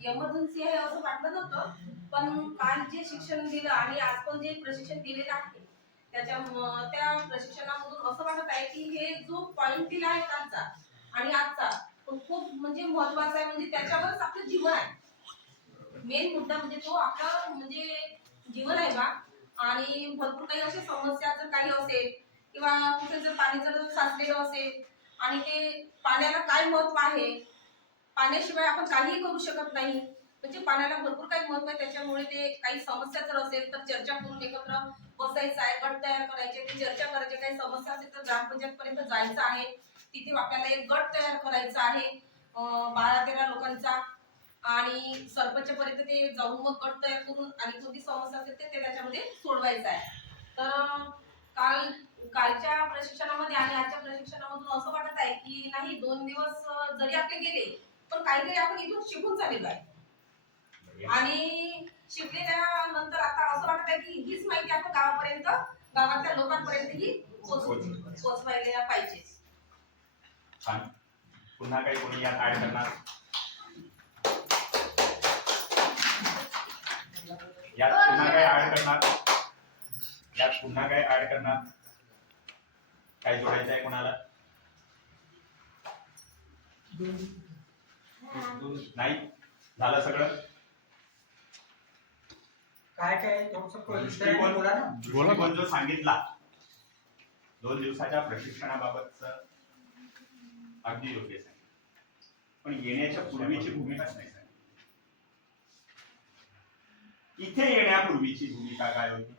Emergency आहे असं वाटलं नव्हतं. पण काल जे शिक्षण दिलं आणि आज पण जे प्रशिक्षण दिलेलं आहे त्याच्या त्या प्रशिक्षणामधून असं वाटत आहे की हे जो पॉईंट दिला आहे कालचा आणि आजचा तो खूप म्हणजे महत्त्वाचा आहे. म्हणजे त्याच्यावरच आपलं जीवन आहे. मेन मुद्दा म्हणजे तो आपला म्हणजे जीवन आहे बा. आणि भरपूर काही अशा समस्या जर काही असेल किंवा कुठे जर पाणी जर साचलेलं असेल आणि ते पाण्याला काय महत्त्व आहे पाण्याशिवाय आपण काहीही करू शकत नाही. म्हणजे पाण्याला भरपूर काही महत्त्व आहे त्याच्यामुळे ते काही समस्या जर असेल तर चर्चा करून एकत्र बसायचं आहे गट तयार करायचे ते चर्चा करायचे. काही समस्या असेल तर ग्रामपंचायत पर्यंत जायचं आहे. तिथे आपल्याला एक गट तयार करायचा आहे बारा तेरा लोकांचा. आणि सरपंच पर्यंत ते जाऊन मग गट तयार करून आणि कोणती समस्या असेल ते ते त्याच्यामध्ये सोडवायचं आहे. तर काल कालच्या प्रशिक्षणामध्ये आणि आजच्या प्रशिक्षणामधून असं वाटत आहे की नाही दोन दिवस जरी आपले गेले पण काहीतरी आपण इथून शिकून चाललेलो आहे. आणि शिकलेल्या नंतर आता असं वाटत आहे की हीच माहिती आपण गावापर्यंत गावातल्या लोकांपर्यंत ही पोहोच- पोहोचवायला पाहिजे. छान. पुन्हा काही कोणी यात ऍड करणार? यात पुन्हा काय ऍड करणार? यात पुन्हा काय ऍड करणार? काय जोडायचं आहे कोणाला? नाही. झालं सगळं? काय काय दृष्टिकोन बोला ना. दृष्टिकोन जो सांगितला दोन दिवसाच्या प्रशिक्षणाबाबतच अगदी योग्य पण येण्याच्या पूर्वीची भूमिकाच नाही सांगितली. इथे येण्यापूर्वीची भूमिका काय होती?